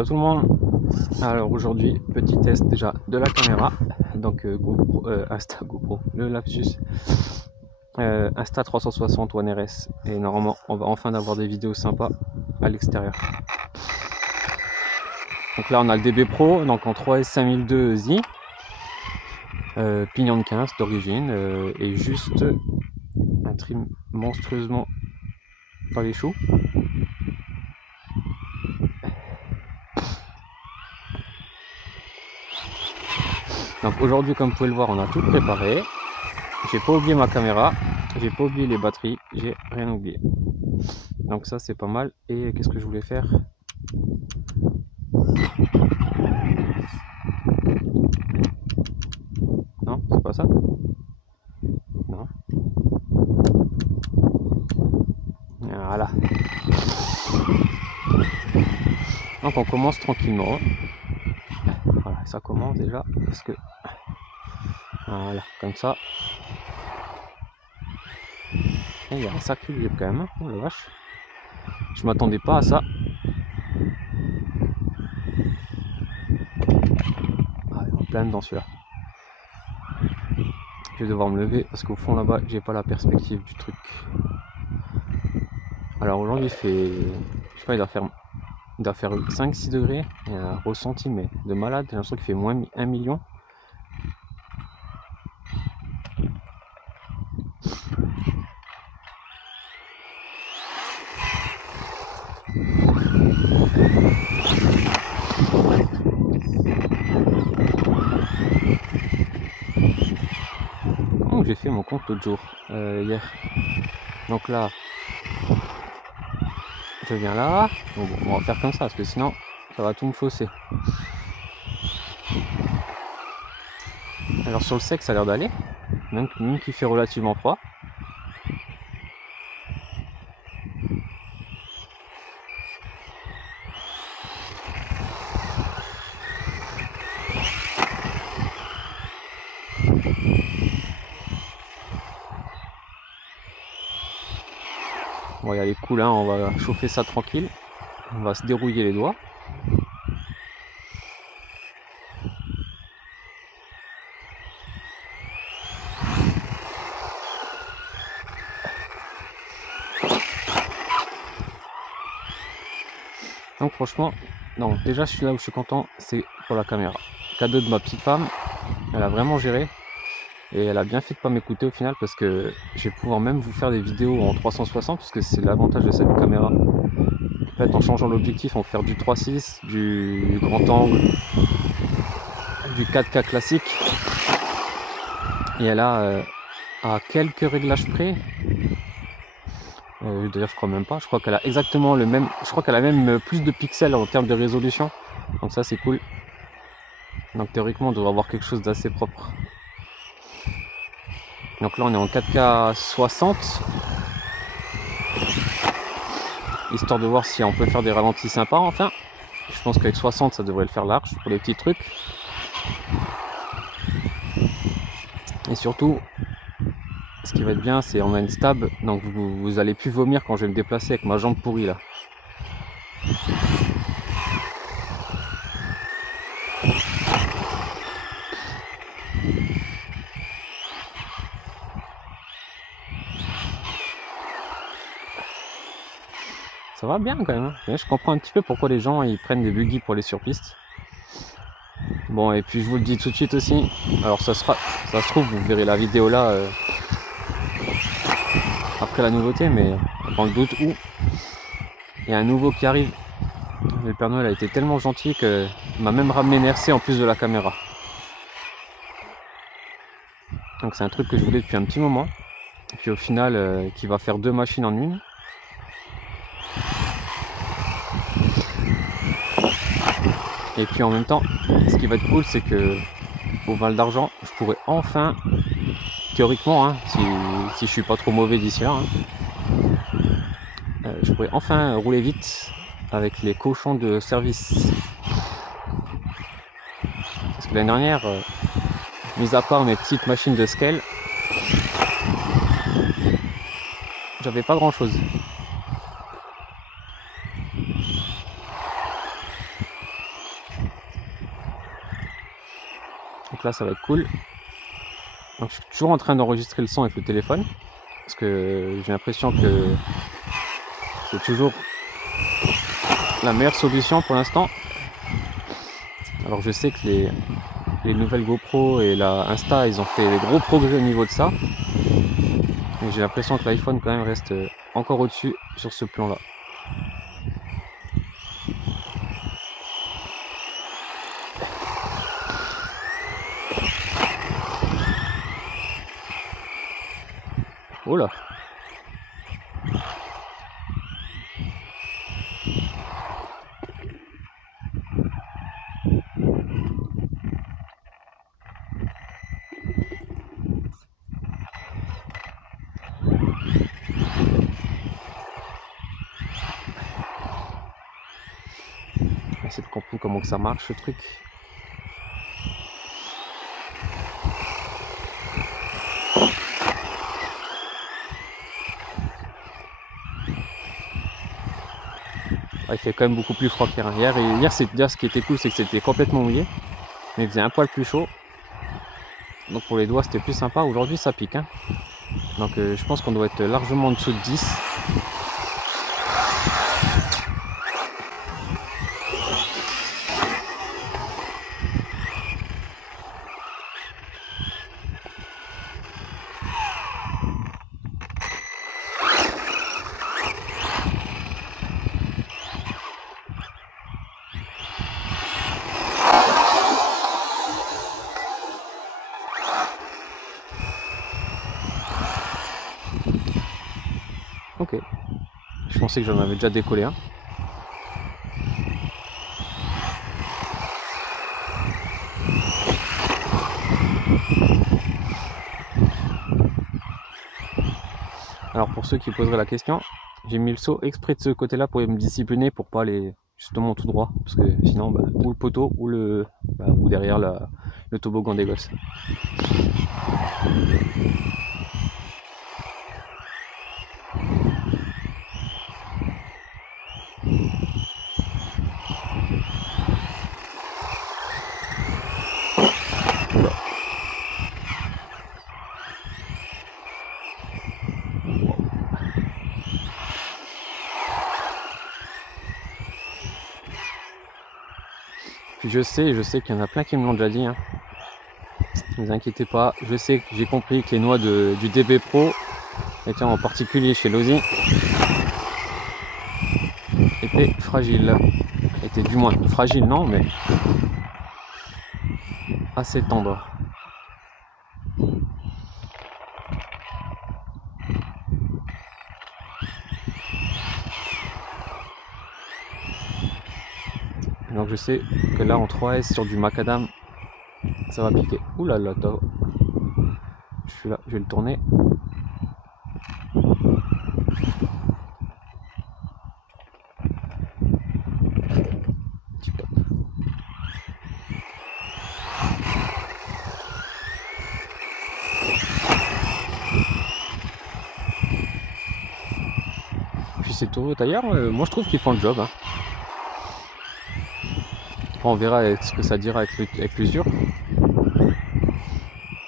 Ciao tout le monde. Alors aujourd'hui, petit test déjà de la caméra. Donc GoPro, Insta GoPro, le lapsus. Insta 360 One RS. Et normalement, on va enfin avoir des vidéos sympas à l'extérieur. Donc là, on a le DB Pro, donc en 3S 5002i. Pignon de 15 d'origine. Et juste un trim monstrueusement pas les choux. Donc aujourd'hui, comme vous pouvez le voir, on a tout préparé. J'ai pas oublié ma caméra, j'ai pas oublié les batteries, j'ai rien oublié. Donc ça c'est pas mal. Et qu'est-ce que je voulais faire? Non, c'est pas ça? Non. Voilà. Donc on commence tranquillement. Voilà, ça commence déjà parce que voilà, comme ça. Et il y a un sacré grip quand même, hein. Oh la vache. Je m'attendais pas à ça. Ah, il est en plein dedans celui-là. Je vais devoir me lever parce qu'au fond là-bas, j'ai pas la perspective du truc. Alors aujourd'hui il fait, je sais pas, il doit faire 5-6 degrés. Il y a un ressenti mais de malade. J'ai l'impression qu'il fait moins 1 million. Comment j'ai fait mon compte l'autre jour, hier? Donc là, je viens là. Bon, on va faire comme ça parce que sinon ça va tout me fausser. Alors sur le sec ça a l'air d'aller, même qu'il fait relativement froid. On va y aller cool, hein, on va chauffer ça tranquille. On va se dérouiller les doigts. Donc franchement, non, déjà je suis là où je suis content, c'est pour la caméra. Cadeau de ma petite femme, elle a vraiment géré. Et elle a bien fait de pas m'écouter au final parce que je vais pouvoir même vous faire des vidéos en 360 parce que c'est l'avantage de cette caméra. En fait, en changeant l'objectif, on peut faire du 3.6, du grand angle, du 4K classique. Et elle a à quelques réglages près. D'ailleurs, je crois même pas. Je crois qu'elle a exactement le même. Je crois qu'elle a même plus de pixels en termes de résolution. Donc ça, c'est cool. Donc théoriquement, on devrait avoir quelque chose d'assez propre. Donc là, on est en 4K 60. Histoire de voir si on peut faire des ralentis sympas enfin. Je pense qu'avec 60 ça devrait le faire large pour les petits trucs. Et surtout, ce qui va être bien, c'est on a une stab, donc vous allez plus vomir quand je vais me déplacer avec ma jambe pourrie là. Ça va bien quand même, hein. Mais je comprends un petit peu pourquoi les gens ils prennent des buggy pour les surpistes. Bon, et puis je vous le dis tout de suite aussi, alors ça se trouve vous verrez la vidéo là après la nouveauté, mais dans le doute où il y a un nouveau qui arrive. Le Père Noël a été tellement gentil qu'il m'a même ramené une RC en plus de la caméra. Donc c'est un truc que je voulais depuis un petit moment. Et puis au final, qui va faire 2 machines en une. Et puis en même temps, ce qui va être cool, c'est que au Val d'Argent, je pourrais enfin, théoriquement, hein, si je suis pas trop mauvais d'ici là, hein, je pourrais enfin rouler vite avec les cochons de service. Parce que l'année dernière, mis à part mes petites machines de scale, j'avais pas grand chose. Donc là ça va être cool. Donc je suis toujours en train d'enregistrer le son avec le téléphone parce que j'ai l'impression que c'est toujours la meilleure solution pour l'instant. Alors je sais que les nouvelles GoPro et la Insta, ils ont fait des gros progrès au niveau de ça. Mais j'ai l'impression que l'iPhone quand même reste encore au-dessus sur ce plan-là. Oh là! Essayer de comprendre comment que ça marche ce truc. Il fait quand même beaucoup plus froid qu'hier. Hier ce qui était cool, c'est que c'était complètement mouillé, mais il faisait un poil plus chaud. Donc pour les doigts c'était plus sympa. Aujourd'hui ça pique, hein. Donc je pense qu'on doit être largement en dessous de 10. Ok. Je pensais que j'en avais déjà décollé un. Alors pour ceux qui poseraient la question, j'ai mis le saut exprès de ce côté-là pour me discipliner, pour pas aller justement tout droit, parce que sinon ou le poteau ou derrière le toboggan des gosses. Puis je sais qu'il y en a plein qui me l'ont déjà dit, hein. Ne vous inquiétez pas, je sais que j'ai compris que les noix du DB Pro, étaient en particulier chez Lozi, étaient fragiles. Étaient du moins fragiles, non, mais assez tendres. Donc je sais que là en 3S sur du macadam, ça va piquer. Ouh là là, je suis là, je vais le tourner. Puis ces taureaux d'ailleurs, moi je trouve qu'ils font le job, hein. On verra ce que ça dira avec l'usure.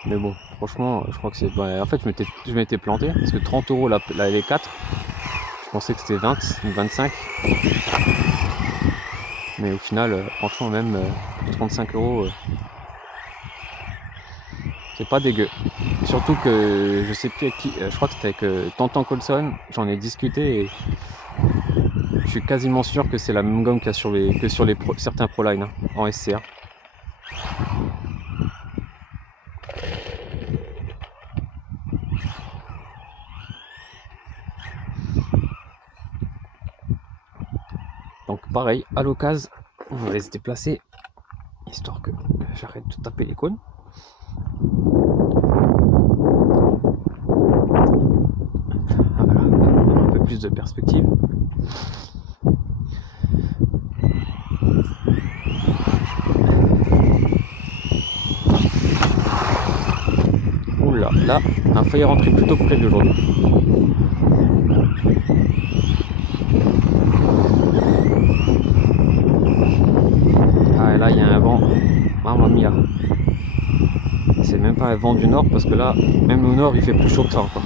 Mais bon, franchement, je crois que c'est... en fait, je m'étais planté, parce que 30 € les 4, je pensais que c'était 20 ou 25. Mais au final, franchement, même 35 €, c'est pas dégueu. Et surtout que je sais plus avec qui, je crois que c'était avec Tonton Colson, j'en ai discuté et je suis quasiment sûr que c'est la même gomme qu'il y a sur certains Proline, hein, en SCA. Donc pareil, à l'occasion, on va se déplacer, histoire que j'arrête de taper les cônes. Voilà, un peu plus de perspective. Oula, là, un failli rentrer plutôt près de l'aujourd'hui. là, il y a un vent. Mamma mia. C'est même pas un vent du nord parce que là, même au nord, il fait plus chaud que ça encore.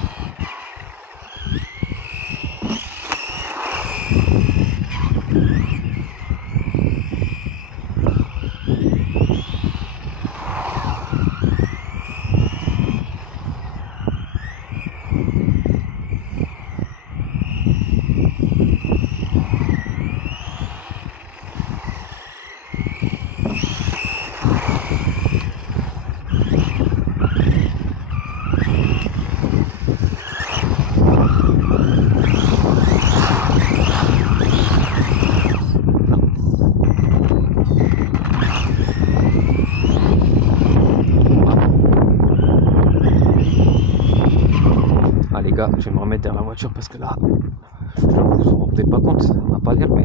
Ah les gars, je vais me remettre derrière la voiture parce que là, vous vous rendez pas compte, on n'a pas l'air, mais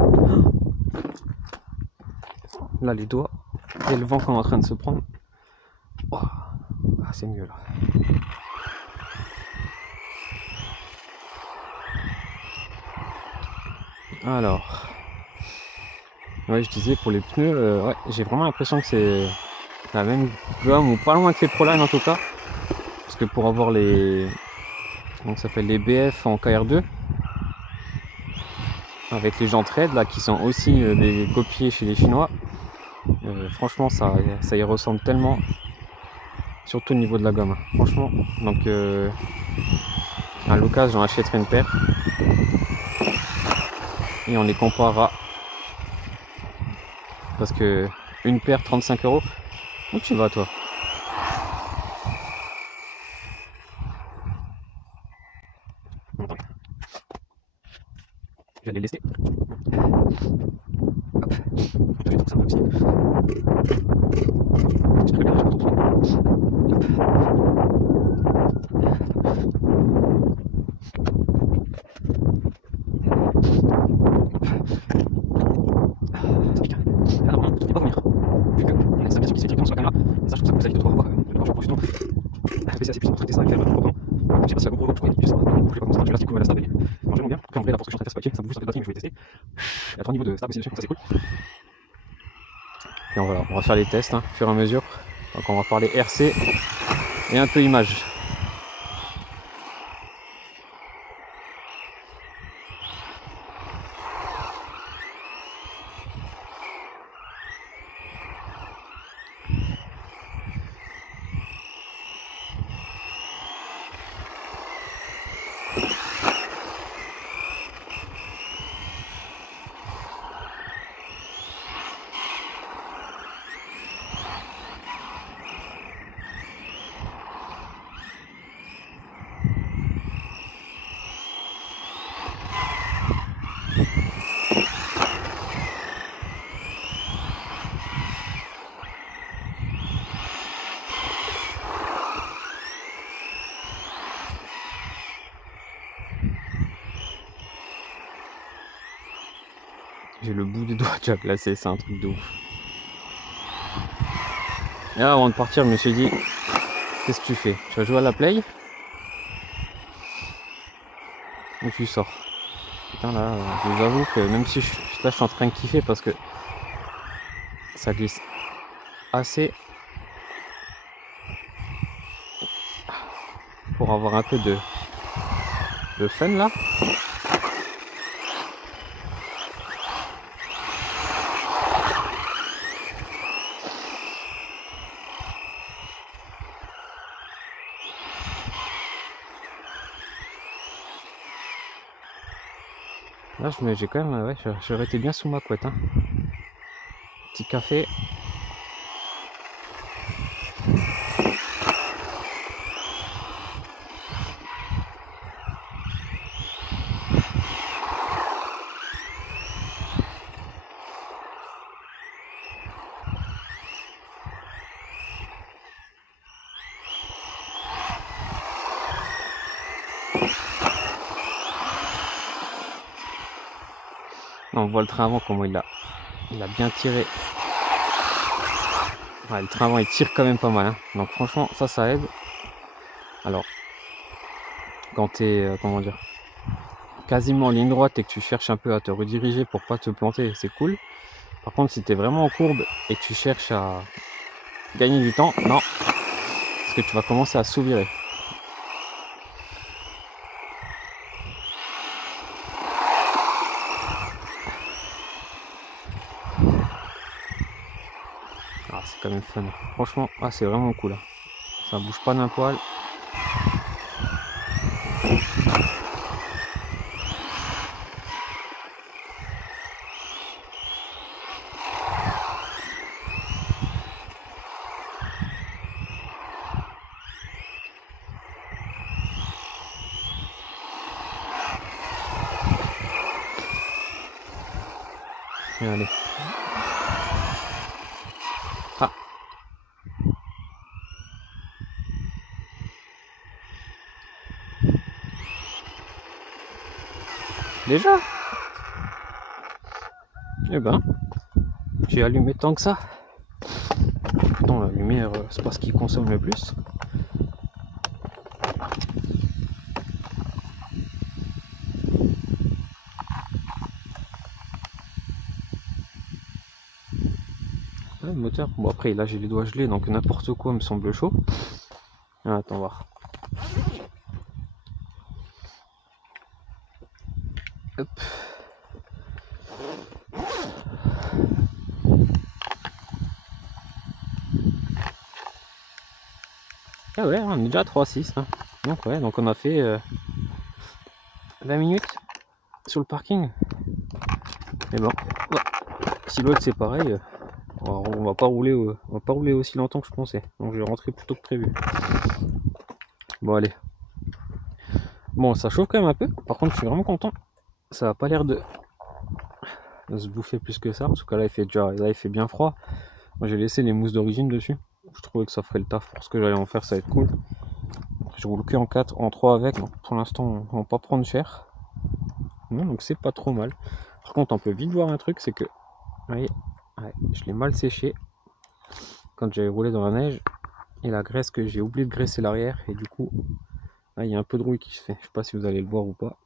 là les doigts et le vent qu'on est en train de se prendre. Oh. Ah, c'est mieux là. Alors, ouais, je disais pour les pneus, ouais, j'ai vraiment l'impression que c'est la même gomme ou pas loin que les Proline en tout cas, parce que pour avoir les, comment ça s'appelle, les BF en KR2 avec les jantes raides là qui sont aussi des copiés chez les Chinois, franchement ça y ressemble tellement, surtout au niveau de la gomme, franchement. Donc à l'occasion j'en achèterai une paire et on les comparera, parce que une paire 35 €. Où tu vas toi? Je vais les laisser. Hop, je vais tourner ça aussi. J'espère que là, je vais pas trop tourner. Ça pique. Là, normalement, vous ne devriez pas venir. Vu que on a des services qui se directement sur la caméra. Et ça, je trouve ça que vous allez devoir avoir le marchand pour justement baisser assez puissant pour traiter ça et faire proprement. Je sais pas si la GoPro, je crois, je sais pas. Ne bougez pas comme ça. Je vais là, couper la stab et non, vraiment bien. Après, en vrai, là, pour ce que je suis en train de faire ce paquet, ça bouge sur les batteries, mais je vais tester. Il y a 3 niveaux de stab aussi dessus, ça c'est cool. Et voilà, on va faire les tests au fur et à mesure. Donc, on va parler RC et un peu image. J'ai le bout des doigts déjà glacé, c'est un truc de ouf. Et là, avant de partir, je me suis dit, qu'est-ce que tu fais? Tu vas jouer à la play ou tu sors? Putain là, je vous avoue que même si là je suis en train de kiffer parce que ça glisse assez pour avoir un peu de fun là. Là j'ai quand même, ouais, j'aurais été bien sous ma couette. Petit café. On voit le train avant comment il a bien tiré. Ouais, le train avant il tire quand même pas mal. Donc franchement ça aide. Alors quand t'es comment dire, quasiment en ligne droite et que tu cherches un peu à te rediriger pour pas te planter, c'est cool. Par contre, si tu es vraiment en courbe et que tu cherches à gagner du temps, non, parce que tu vas commencer à sous-virer. Ah, c'est quand même fun. Franchement, ah, c'est vraiment cool. Ça bouge pas d'un poil. Et allez. Ah. Déjà? Eh ben, j'ai allumé tant que ça. Pourtant, la lumière, c'est pas ce qui consomme le plus. Ouais, le moteur. Bon, après, là, j'ai les doigts gelés, donc n'importe quoi me semble chaud. Ah, attends, voir. Hop. Ah ouais, on est déjà à 3,6. Hein. Donc ouais, donc on a fait 20 minutes sur le parking. Et bon, si l'autre c'est pareil, on va pas rouler aussi longtemps que je pensais. Donc je vais rentrer plus tôt que prévu. Bon allez. Bon, ça chauffe quand même un peu. Par contre, je suis vraiment content. Ça a pas l'air de se bouffer plus que ça. Parce que là, il fait bien froid. Moi, j'ai laissé les mousses d'origine dessus. Je trouvais que ça ferait le taf pour ce que j'allais en faire, ça va être cool. Je roule que en 4, en 3 avec. Donc pour l'instant, on va pas prendre cher. Non, donc c'est pas trop mal. Par contre, on peut vite voir un truc, c'est que, vous voyez, ouais, je l'ai mal séché quand j'avais roulé dans la neige. Et la graisse que j'ai oublié de graisser l'arrière. Et du coup, là, il y a un peu de rouille qui se fait. Je sais pas si vous allez le voir ou pas.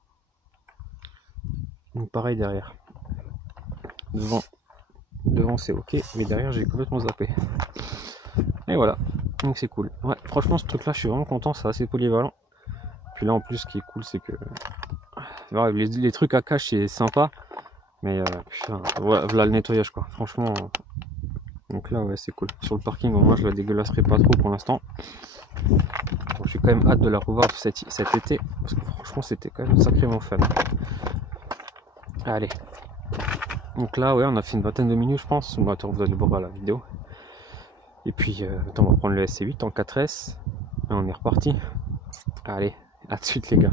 Donc pareil derrière. Devant c'est ok, mais derrière j'ai complètement zappé. Et voilà, donc c'est cool. Ouais, franchement ce truc là je suis vraiment content, c'est assez polyvalent. Puis là en plus ce qui est cool c'est que ouais, les trucs à cache c'est sympa, mais putain, voilà le nettoyage quoi, franchement. Donc là ouais c'est cool. Sur le parking au moins je la dégueulasserai pas trop pour l'instant. Bon, je suis quand même hâte de la revoir cet été, parce que franchement c'était quand même sacrément fun. Allez. Donc là ouais on a fait une vingtaine de minutes je pense, bon, attends, vous allez voir la vidéo. Et puis on va prendre le SC8 en 4S et on est reparti. Allez, à de suite les gars.